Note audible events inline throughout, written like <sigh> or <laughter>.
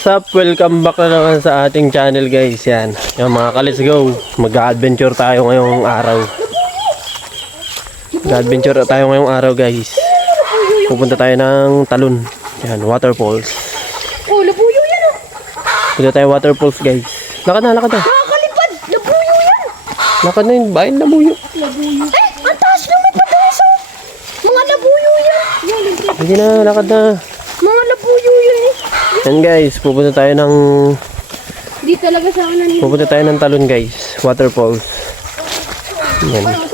what's up? Welcome back na naman sa ating channel guys. Yan. Yung mga ka-let's go. Mag-adventure tayo ngayong araw. Mag-adventure tayo ngayong araw guys. Pupunta tayo ng talon. Yan, waterfalls. Oh, labuyo yan oh. Punta tayo waterfalls guys. Lakad na, lakad na. Nakakalipad. Labuyo yan. Lakad na yun, bayan. Labuyo. Eh, ang taas na may pataas oh. Mga labuyo yan. Yan, yan. Sige na, lakad na. Mga labuyo yan eh. Yan guys, pupunta tayo ng Di talaga sa nangyay. pupunta tayo ng talon guys, waterfalls. Yan. Ano?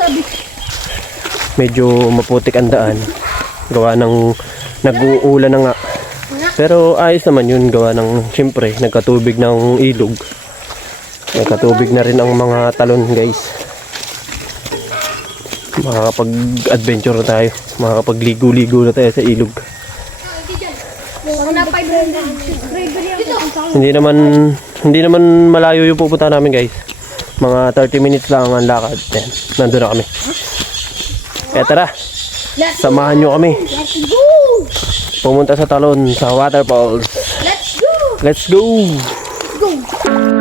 Medyo maputik ang daan. Gawa ng nag-uulan na nga. Pero ayos naman yun gawa ng siyempre nagkatubig ng ilog. Nagkatubig na rin ang mga talon guys. Makakapag-adventure na tayo. Makakapag-ligo-ligo na tayo sa ilog. Mga 500 subscriber yan. Dito. Hindi naman hindi naman malayo yung pupunta namin guys. Mga 30 minutes lang ang lakad. Yan, nandun na kami. Kaya tara, Let's samahan nyo kami. Let's. Pumunta sa talon, sa waterfalls. Let's go. Let's go! Go.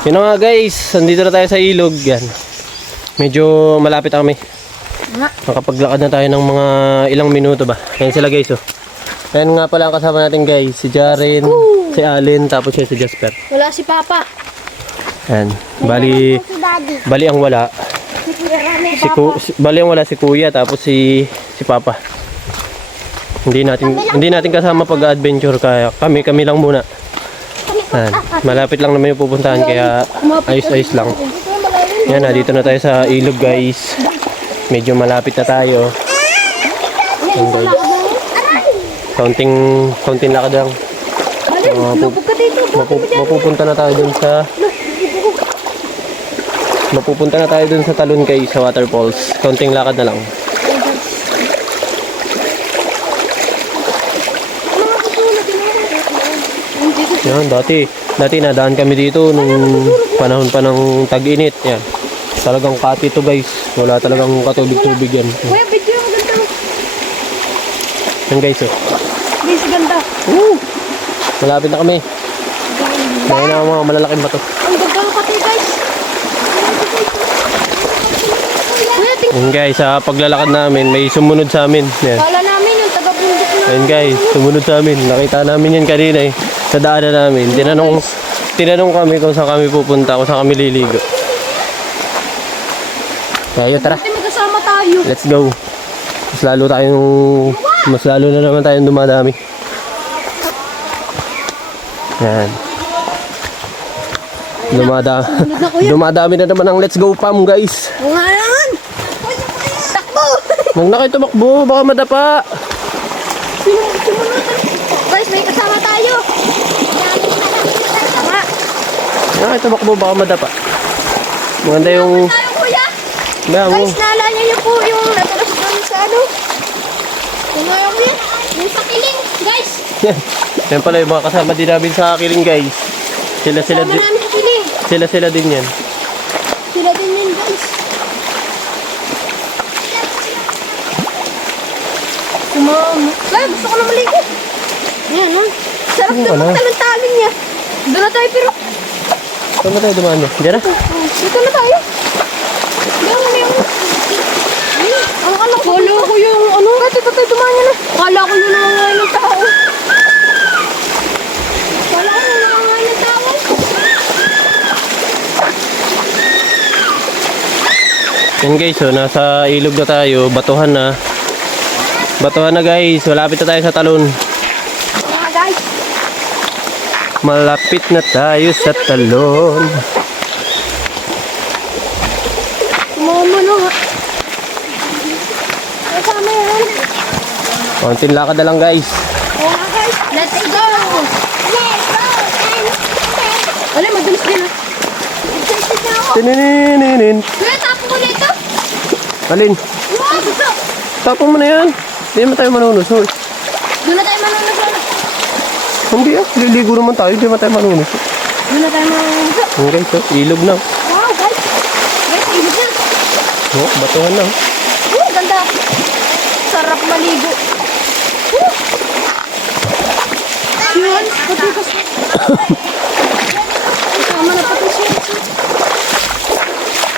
Yun na nga guys, nandito na tayo sa ilog. Yan. Medyo malapit kami. Nakapaglakad na tayo ng mga ilang minuto ba. Yan sila guys oh. Ayan nga pala ang kasama natin guys. Si Jaren, si Allen, tapos siya si Jasper. Wala si Papa. Yan. Bali, Si bali ang wala. Si, ku, si bali ang wala si Kuya tapos si si Papa. Hindi natin hindi natin kasama pag-adventure kaya kami kami lang muna. Yan. Malapit lang naman yung pupuntahan kaya ayos-ayos lang. Yan na dito na tayo sa ilog guys. Medyo malapit na tayo. Yan, guys. Counting counting lakad lang. Dito. Mapu, mapupunta na tayo dun sa Mapupunta na tayo dun sa talon kay sa waterfalls. Counting lakad na lang. Mga katulad din ako. Yan, dati. Dati nadaan kami dito nung panahon pa ng tag-init. Yan. Talagang kati to guys. Wala talagang katubig-tubig yan. Kuya, video yung ganda. Yan guys oh. Guys, ganda. Woo! Malapit na kami. Dahil na mga malalaking bato. Ang ganda ng pati, guys. Yan guys, sa paglalakad namin, may sumunod sa amin. Yan. Kala namin yung taga-bundok na. Ayun guys, sumunod sa amin. Nakita namin yan kanina eh. Sa daanan namin. Tinanong, tinanong kami kung saan kami pupunta, kung saan kami liligo. Kaya yun, tara. Magkasama tayo. Let's go. Mas lalo tayong, mas lalo na naman tayong dumadami. Yan. Dumada, dumadami na naman ang let's go pam guys. Oo nga naman. Takbo! Huwag na kayo tumakbo, baka madapa. Sino- sumunod. Guys, may kasama tayo. Tama. Kayo tumakbo, baka madapa. Maganda yung, Tayo, kuya. ba mo, Guys, naalala niyo po yung natulas doon sa ano? Tumayang yan. Yung sa kiling. Guys, yan. Yan pala yung mga kasama din namin sa kiling guys. Sila sila din, sila sila din yan. Sila din yun, guys. Sumama. Ay, gusto ko na maligo. Yan, ha? Sarap Oo, doon ano? ang talon-talon niya. Doon na tayo, pero... Saan ba tayo dumaan niya? Diyan na? Dito na tayo. Na yung... Ang ano ko. Kala ko yung ano. Ba't dito tayo dumaan niya na? Kala ko yung nangangain ng tao. Kala ko yung nangangain ng tao. Yan guys, so nasa ilog na tayo, batuhan na. Batuhan na guys, malapit na tayo sa talon. Malapit na tayo sa talon. Mama na nga. Kasama yan. Konting lakad na lang guys. Let's go! Let's go! Wala, mabilis din ah. Na. Tinininin. Kuya, tapo ko nito. Alin, Wow! Gusto! tapon mo na yan. Hindi naman tayo manunusol. Doon na tayo manunod. Hindi ah, liligo naman tayo, hindi naman tayo manunusol. Doon na tayo manunod. Yan guys, oh, ilog na. Wow, guys. Guys, ilog yan. Oh, batuhan na. Oh, ganda. Sarap maligo. Oh. Yun, pati. Tama na pati siya.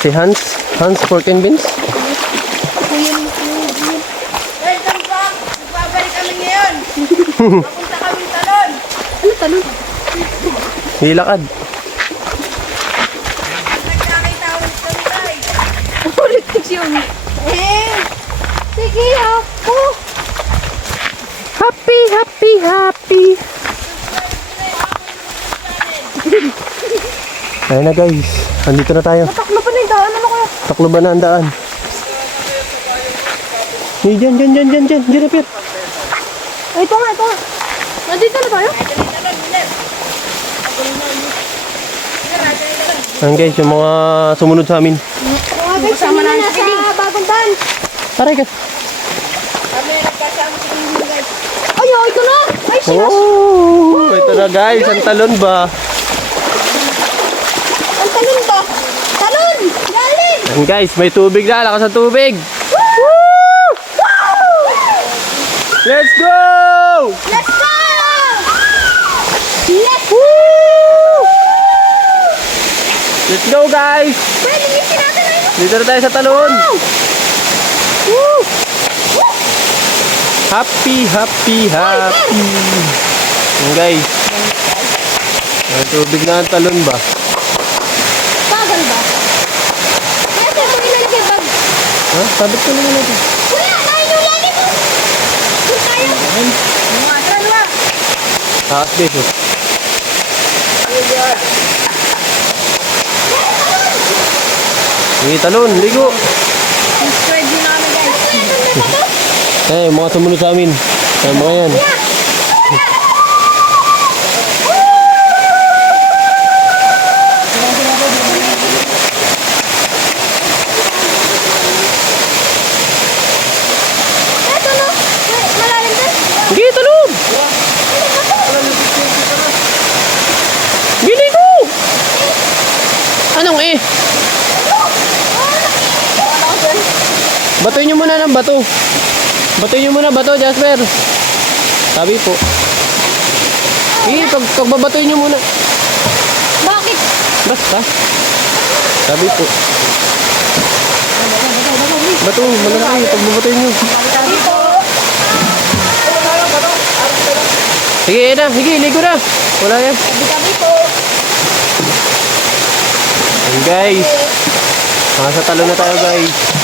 Si Hans, Hans Pork and Beans. Kuya, kuya. Welcome back! Magbabalik kami ngayon! <laughs> Papunta kami talon! Ano talon? Ulit yun. Eh! Sige, ako. Happy, happy, happy. Ayun na guys, andito na tayo. Taklo pa na yung daan. Ano kaya? Taklo ba na ang daan? Hey, dyan, dyan, dyan, dyan, dyan, dyan, Pier. Ay, ito nga, ito nga. Nandito na tayo? Ayan guys, yung mga sumunod sa amin. Mga guys, kami na nasa bagong daan. Taray ka. Kami na nagkasama sa inyo guys! Ay, oh, ito na. Ay, siya. Oh, ito na guys, ang talon ba? Ang talon ba? Talon! Galing! Ayan guys, may tubig na, lakas ang tubig. Let's go! Let's go! Let's Let's go guys! Pwede linisin natin na yun. Dito na tayo sa talon. Woo! Happy, happy, happy. Ayan guys. May tubig na ang talon ba? Bagal ba? Kaya saan mo ilalagay bag? Ha? Sabit ko lang natin. Kuya, tayo yung lali mo. Doon tayo. Mga dalawa! Taas guys oh. Sige, talon, ligo. Subscribe nyo na kami guys! Eh, mga sumunod sa amin. Eh, mga yan. Eto no. Wait, Malalim din. Sige, talon! Gili! Batuin bato. Batuin nyo muna bato, Jasper. Sabi po. Eh, pag, pagbabatuin nyo muna. Bakit? Basta. Sabi po. Bato, malalaki. Pagbabatuin nyo. Sige na, sige, ligo na. Wala yan. Gabi-gabi po. Ayan, guys. Nasa talo na tayo, guys.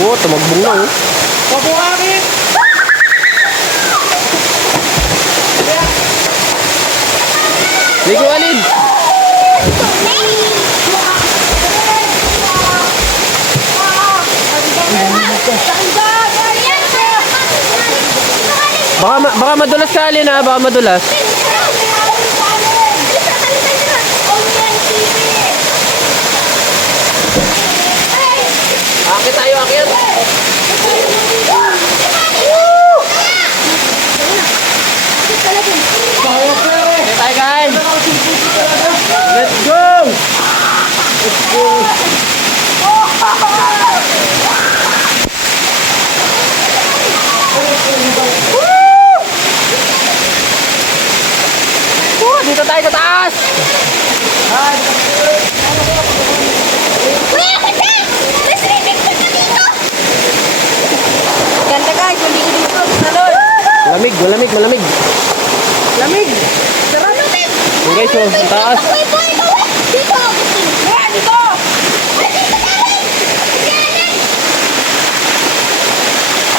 Oo, tumagbong na, oh. Pabuhangin! Ligo, alin. Baka, baka madulas ka, alin, ha? Baka madulas. Akit tayo, akit. Okay tayo, guys. Let's go! Let's go! Woo! Dito tayo sa taas! Ganda guys, maligo dito. Salon. Malamig, malamig. Lamig. Sarap. Yung guys, oh, sa taas. Kaya dito.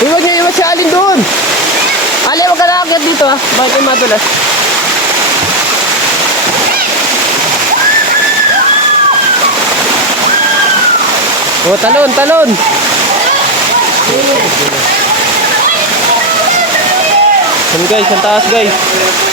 Iwan niyo, iwan si Alin doon. Alin, huwag ka nakakit dito ah. Bakit yung madulas? Oh, talon, talon. Yan guys, ang taas guys.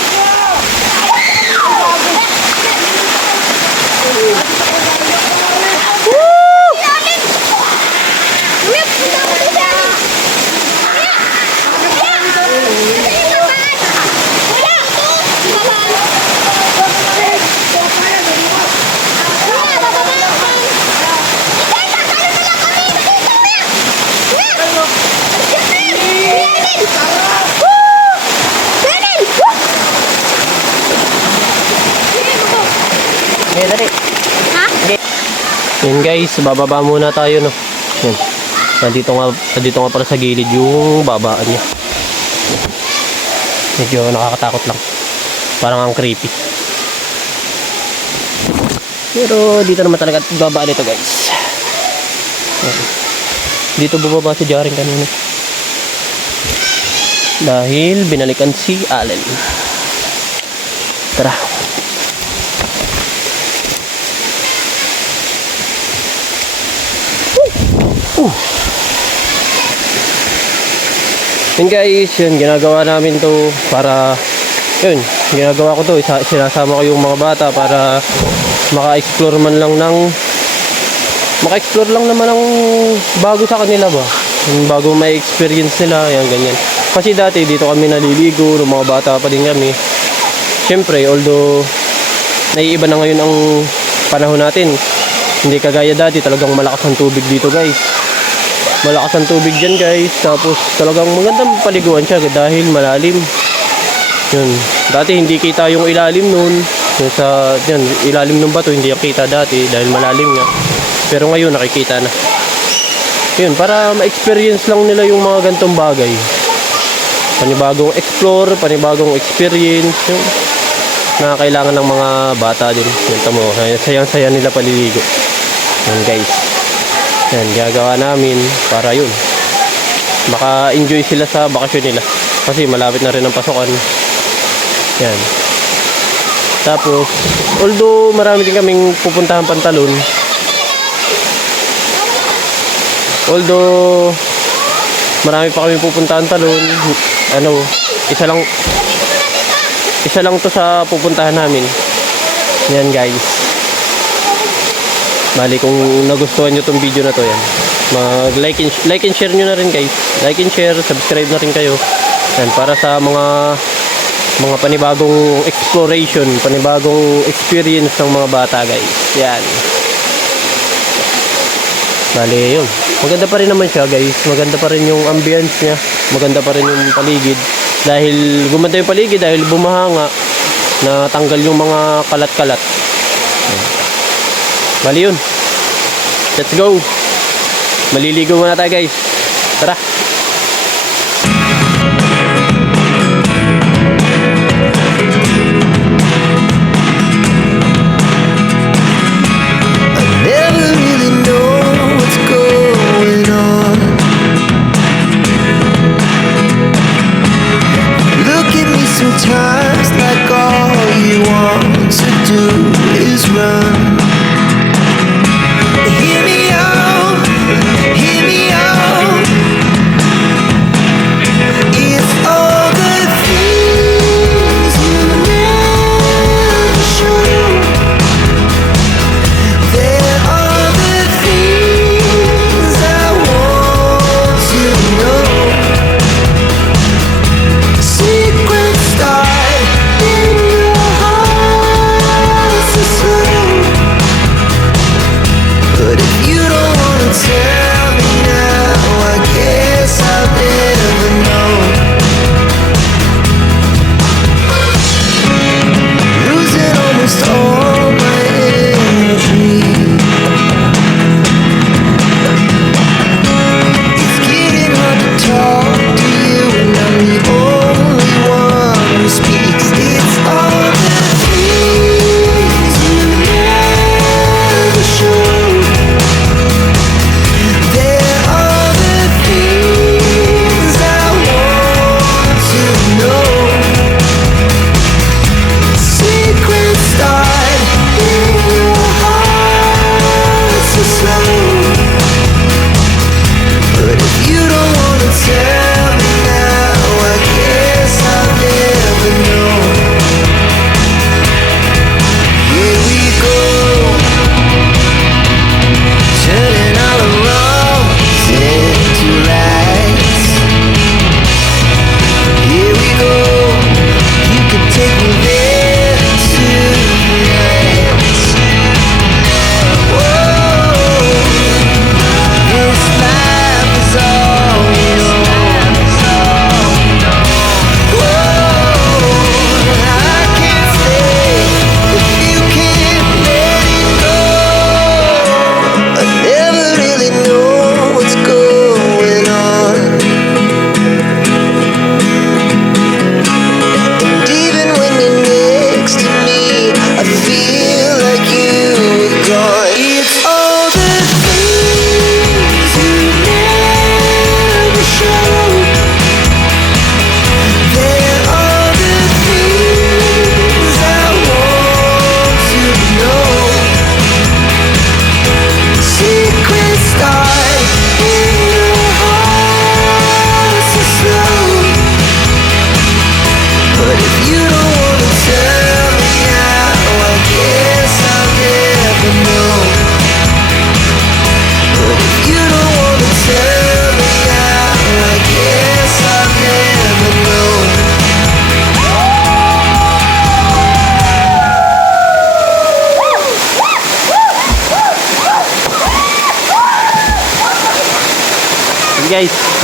Yan guys, bababa muna tayo no. Yan. Nandito nga, nandito nga para sa gilid yung babaan niya. Medyo nakakatakot lang. Parang ang creepy. Pero dito naman talaga babaan ito guys. Yan. Dito bumaba si Jaren kanina. Dahil binalikan si Allen. Tara. Yun guys, yun, ginagawa namin to para, yun, ginagawa ko to, isa, sinasama ko yung mga bata para maka-explore man lang ng, maka-explore lang naman ng bago sa kanila ba? Yung bago may experience nila, yan, ganyan. Kasi dati dito kami naliligo, nung mga bata pa din kami. Siyempre, although, naiiba na ngayon ang panahon natin. Hindi kagaya dati, talagang malakas ang tubig dito guys malakas ang tubig dyan guys. Tapos talagang magandang paliguan siya dahil malalim. Yun. Dati hindi kita yung ilalim nun. Yung sa yan, ilalim ng bato hindi kita dati dahil malalim nga. Pero ngayon nakikita na. Yun para ma-experience lang nila yung mga gantong bagay. Panibagong explore panibagong experience yun. Na kailangan ng mga bata din. Yun tamo sayang saya nila paliligo. Yan guys yan, gagawa namin para yun. Maka-enjoy sila sa bakasyon nila. Kasi malapit na rin ang pasokan. Yan. Tapos, although marami din kaming pupuntahan pantalon, although marami pa kami pupuntahan talon, ano, isa lang, isa lang to sa pupuntahan namin. Yan guys. Bali kung nagustuhan nyo tong video na to yan. Mag-like and, like and share nyo na rin guys. Like and share, subscribe na rin kayo. Yan, para sa mga mga panibagong exploration, panibagong experience ng mga bata guys. Yan. Bali, yun. Maganda pa rin naman siya guys. Maganda pa rin yung ambience niya. Maganda pa rin yung paligid. Dahil gumanda yung paligid dahil bumahanga na tanggal yung mga kalat-kalat. Yan. Bali yun. Let's go. Maliligo muna tayo guys. Tara.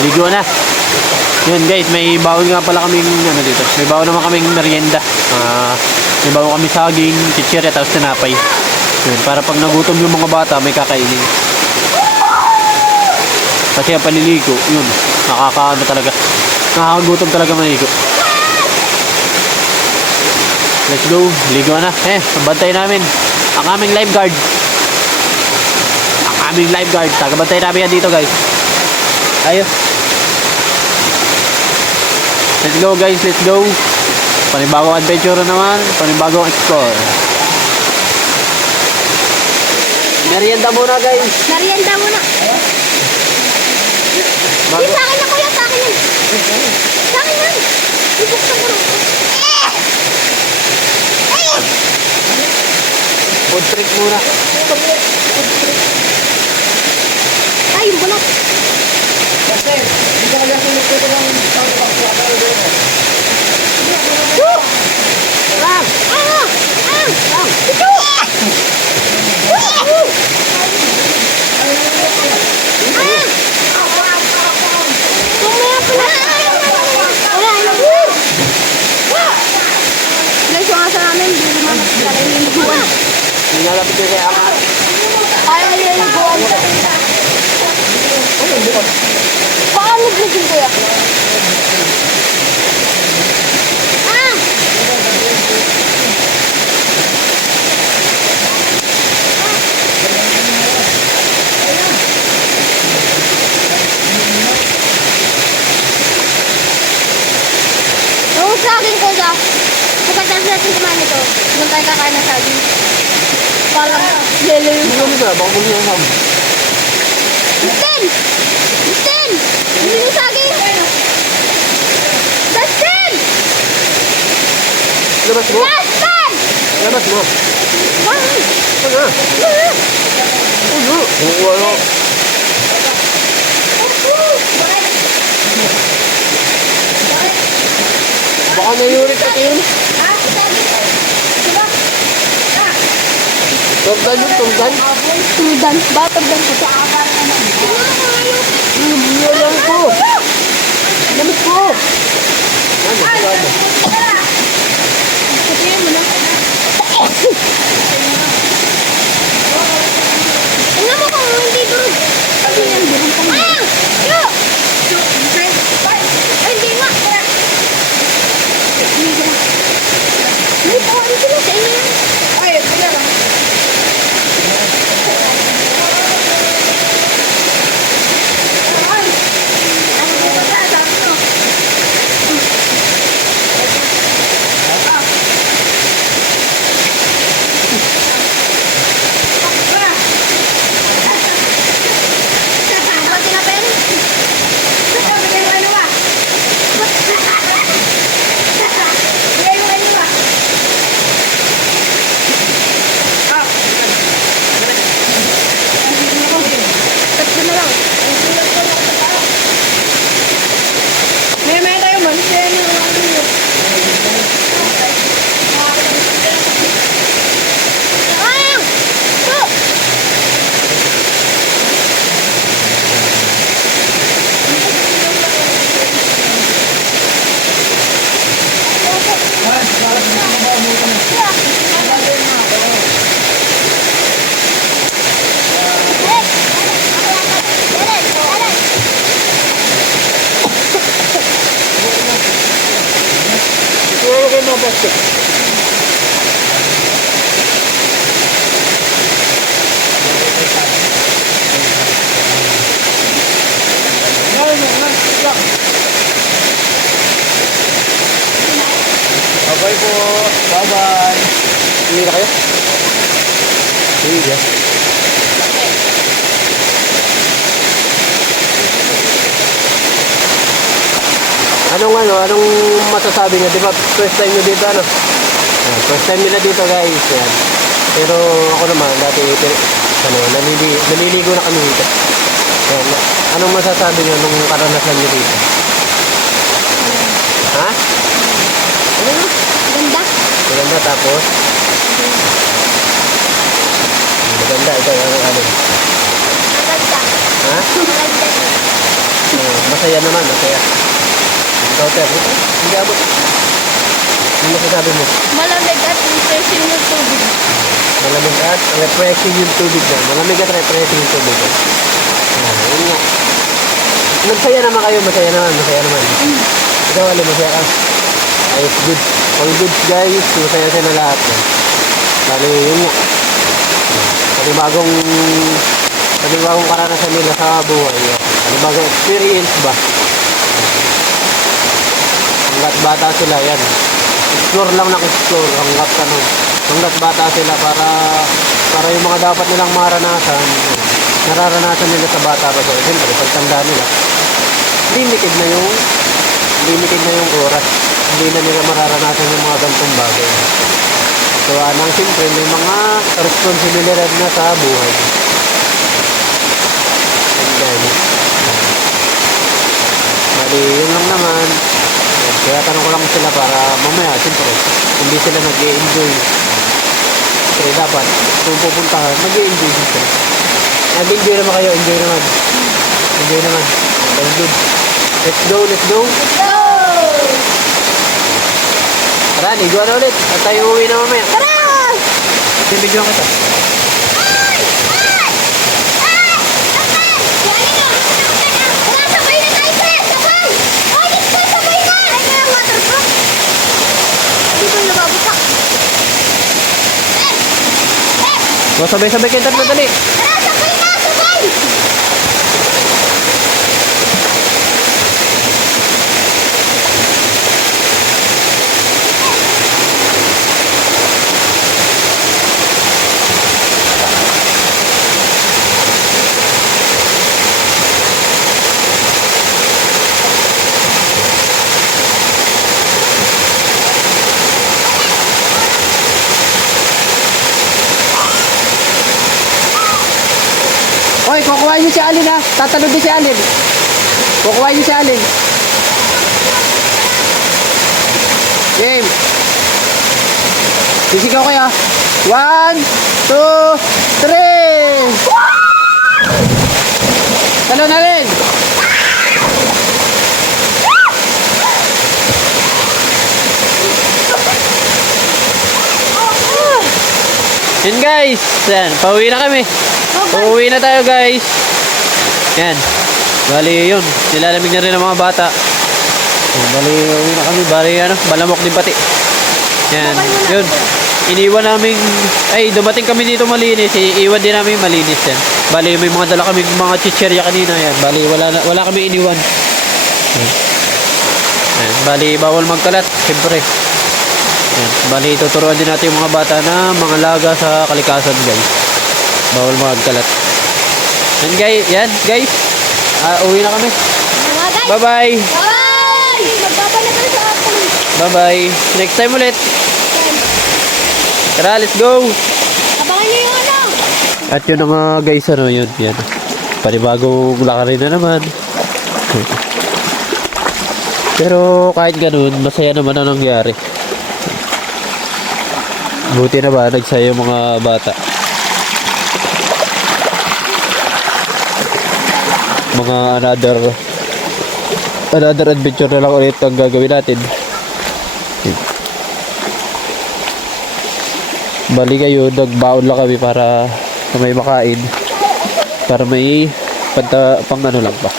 Ligo na. Yun guys, may bawon nga pala kaming ano dito. May bawon naman kaming merienda. Ah, may bawon kami saging, chichirya, tapos tinapay. Yun, para pag nagutom yung mga bata, may kakainin. Kasi ang paliligo, yun, nakakaano talaga. Nakakagutom talaga maligo. Let's go, ligo na. Eh, bantay namin. Ang aming lifeguard. Ang aming lifeguard. Tagabantay namin yan dito guys. Ayos. Let's go guys, let's go. Panibagong adventure na naman, panibagong explore. Merienda muna guys. Narienda mo na. Bago, Di sa akin na kuya, sa akin yan. Sa akin yan. Ibuksan ko lang. food trip muna. Ay, yung balat. Kasi, hindi ka kaya sinugpo ko ng sound box. Wala ka rin. Guys, yung asa namin, hindi naman naliliguan. Nilalapit ko kaya ang Ayaw naliliguan. Paano nagligin kuya? Ah! Yung saging ko sa pagkatapos natin kumain ito, doon tayo kakain ng saging. Parang yung ba? Baka mo niya ham. Dustin! Dustin! Hindi mo saging! Dustin! Labas mo. Dustin! Labas mo. Ano? Ano? Ano? Ano? Baka na-uric ka yun. Tugdan yun, tugdan. Tudan. Batag dan ko. Alam ko. Labas mo. Ano? Ano? Sabihin mo na. Tingnan mo kung hindi durog. Ano yan, durog ka na. Ah! Yo! Ay, hindi nga. Hindi nga. May tawari sila sa inyo yan. Ay, sige lang. Pati na pen. Tatlo na lang. May may tayo man. Siya yung ano yun. Ah! Go! Ito kayo mga basket. Bye po. Bye-bye. Na kayo? Sige. Anong ano, anong masasabi niyo? Di ba first time niyo dito ano? Yan, first time nila dito guys. Yan. Pero ako naman, dati ano, nalili, naliligo na kami dito. Yan. Anong masasabi niyo nung karanasan niyo dito? Ha? Ano na? Ganda. Maganda tapos? Maganda, ito yung ano. Maganda. Ha? Maganda. Oo, masaya naman, masaya. Ikaw, Ter, hindi abot. Ano masasabi mo? Malamig at refreshing yung tubig. Malamig at refreshing yung tubig na. Malamig at refreshing yung tubig. Ah, yun nga. Nagsaya naman kayo, masaya naman, masaya naman. Ikaw, Ali, masaya ka. Ayos, good. All good, guys. Masaya sila lahat. Bali, yun nga. Panibagong panibagong karanasan nila sa buhay. Panibagong experience ba? Hanggat bata sila, yan. Explore lang ng explore. Hanggat ano, hanggat bata sila para para yung mga dapat nilang maranasan, nararanasan nila sa bata pa sila. Siyempre, pagtanda nila, limited na yung limited na yung oras. Hindi na nila mararanasan yung mga gantong bagay. So, anang siyempre, may mga responsibilidad na sa buhay. And then, Bali, yun lang naman. Kaya tanong ko lang sila para mamaya, siyempre, hindi sila nag enjoy Kasi dapat, kung pupuntahan, mag enjoy sila. Nag-enjoy naman kayo, enjoy naman. Enjoy naman. Good. Let's go, let's go. Go! Tara, ligo na ulit. At tayo uwi na mamaya. Tara! Bibigyan kita. Tara, sabay na tayo, pre! Sabay! Ay, dito tayo, sabay na! Ay, na yung waterproof. Dito yung nababusak. Eh! Eh! O, sabay-sabay kayo tatlo, dali. Tara, sabay na! Sabay! Hoy, kukuha niyo si Alin ha. Tatalon din si Alin. Kukuha niyo si Alin. Game. Sisigaw kayo. One, two, three. Talon na rin. Yan guys. Yan, pauwi na kami. Pauwi na tayo guys. Yan. Bali yun. Nilalamig na rin ang mga bata. Bali, uwi na kami. Bali, ano, balamok din pati. Yan. Yun. Iniwan namin, ay, dumating kami dito malinis. Iiwan din namin malinis yan. Bali, may mga dala kami mga chicherya kanina. Yan. Bali, wala, na, wala kami iniwan. Yan. Yan. Bali, bawal magkalat. Siyempre. Yan. Bali, tuturuan din natin yung mga bata na mga laga sa kalikasan, guys. Bawal magkalat. Yan, guys. Yan, guys. Ah, uwi na kami. Bye-bye. Bye! Magbabalik tayo sa atin. Bye-bye. Next time ulit. Tara, let's go. Abangan niyo yung ano! At yun na nga, guys, ano, yun, yan. Panibagong lakarin na naman. Pero kahit ganun, masaya naman ang nangyari. Buti na ba, nagsaya yung mga bata. Mga another another adventure na lang ulit ang gagawin natin. Bali kayo, nagbaon lang kami para na may makain. Para may panta, pang ano lang pa.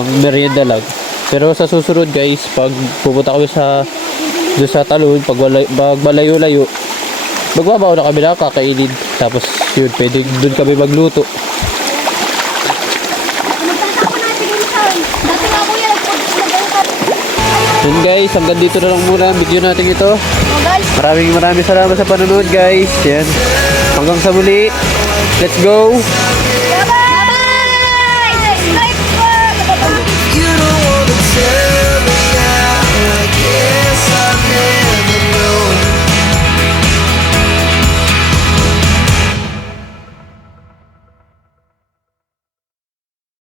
Mang merienda lang. Pero sa susunod guys, pag pupunta kami sa doon sa talon, pag, walay, pag malayo-layo, magbabaon na kami na kakainin. Tapos yun, pwede doon kami magluto. Pinagtata ko natin yung time. Dati nga ako yan. Pag nag-alkat. Yun guys, hanggang dito na lang muna ang video natin ito. Guys, Maraming maraming salamat sa panonood guys. Yan. Hanggang sa muli. Let's go.